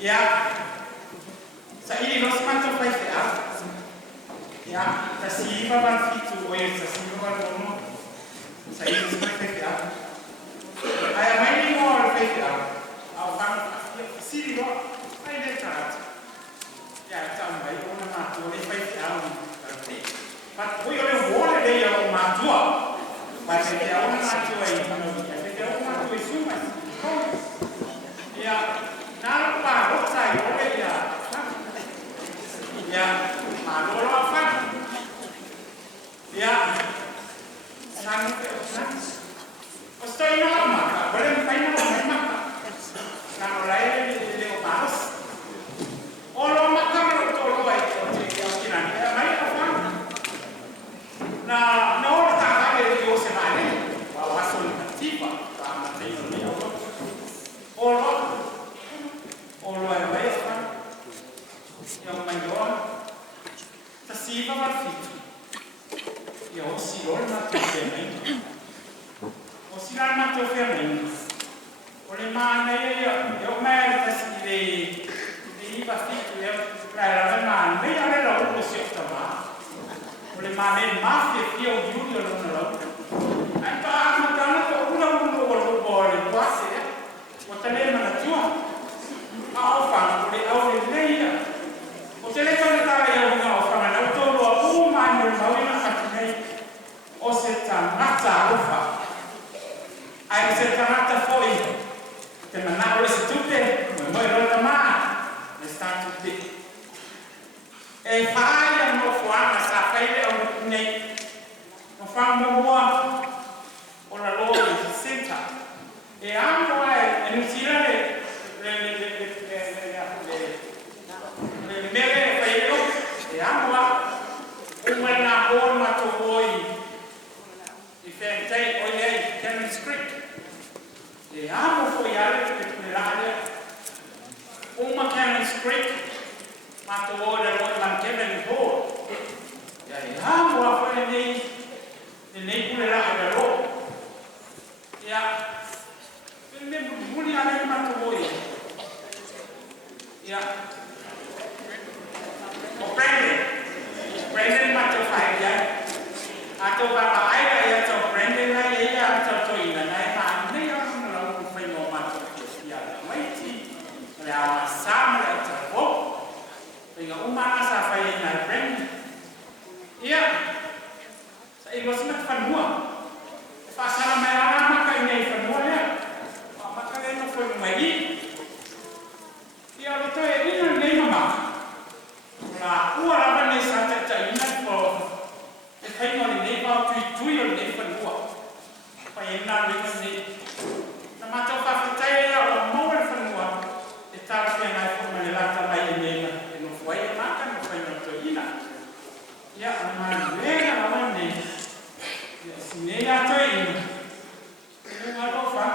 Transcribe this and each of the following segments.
Ya, sa ini nos manto fai fea. Ya, ta siva van fitu o ta siva van no. Sa ini nos fai fea. Ai mai ni mo fai fea. Au van si di no. Ai de tarat. Ya, ta mai o na mato ni fai fea. Pat o yo le vuole de yo mato. Mas é que a uma mato aí, é que a uma mato aí suma. Ya, nada para sai olha ya. Ya, malu apa? Ya, sangat kan? Pasti nama maka, boleh main nama maka. Kalau lain di lepas, orang makan orang baik, orang kira ya, main apa? Nah, orang tak ada di Yosef ini, bawa hasil tiba, sama dengan orang yang baik kan, yang maior, tersiva marfito, e o senhor matou fermento, o senhor matou fermento, o lemane eu merda se de iba fito eu para lemane, nem era o seu tomar, o lemane mafia que eu juro não, então a matando o bolo quase, o telefone na tua Alfa, o leia. O telefone estava aí no alfa, mas eu estou no uma no mau fatinei. O se tá mata alfa. Aí se tá mata foi. Tem na hora se tudo, mas não era mais. Está tudo. E falha no fuar, mas a falha é o nem. No fuar boa. O la loja se senta. E amo é no tirare Mele fayo e amwa umana on matoi ifentei olhei Cameron Street e amo foi área de área uma Cameron Street matoi da uma Kevin Hall e aí amo foi nem por lá da ro e a lembro muito ali matoi e a o Brandon matou falha. Atau bapa ayah yang tahu Brandon lah yang tahu tu ini, nah mana yang orang foi mau matou dia, macam lah sama lah tahu. Dengan umar asa falha na Brandon. Iya, saya ingin semat fanua. Pasal merah maka ini fanua ya. Maka ini foi lagi. Iya betul ini mama. La ua lava nei sa taʻitaina po e kaiga o lenei vaotuitui o lenei fanua pai ena luiga nei na matou faafetai ia o mau le fanua e talapeagai foʻi ma le lata mai e mega e nofo ai e maka no faigatoina ia o maluega lava nei ia sinei atoeina e galofa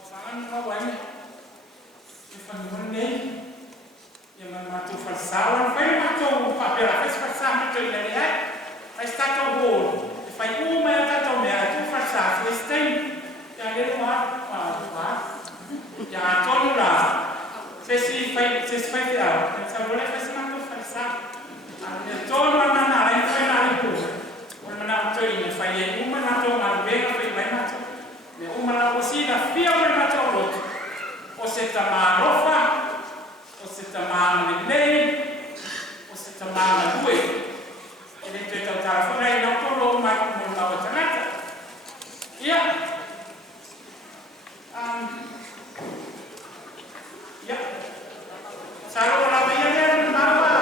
afaga no mauai e fanua nei yang matou falsava, não foi matou o papel, fez falsar muito ele é, mas está tão bom, faz uma e está tão bem, tu falsar, fez tem, já lhe lá, já todo lá, se faz virar, essa mulher fez matou falsar, todo a maná, ele foi na rua, o maná matou ele, faz uma matou uma bem, foi mais matou, uma na cozinha, fia ele matou o outro, você está marofa você tamang lei, você tamang lue. Ele tem que estar fora e não todo mundo vai outra nada. Ya, ya. Saru orang bayar ni apa?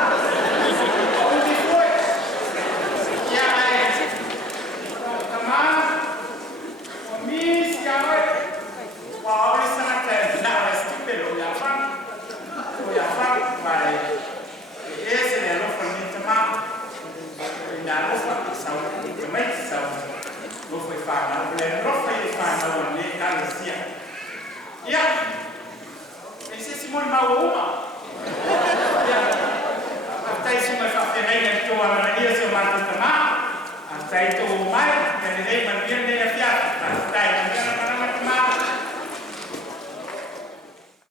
Onde foi? Ya, tamang. Omis ya, wow, ini sangat tidak stupid ya, kan? Ya fak vai esse é o fermento mal ainda não foi saúde também saúde não foi falar não foi falar onde carecia ya esse Simone Mauma ya até isso vai fazer bem então a maneira se mata também até então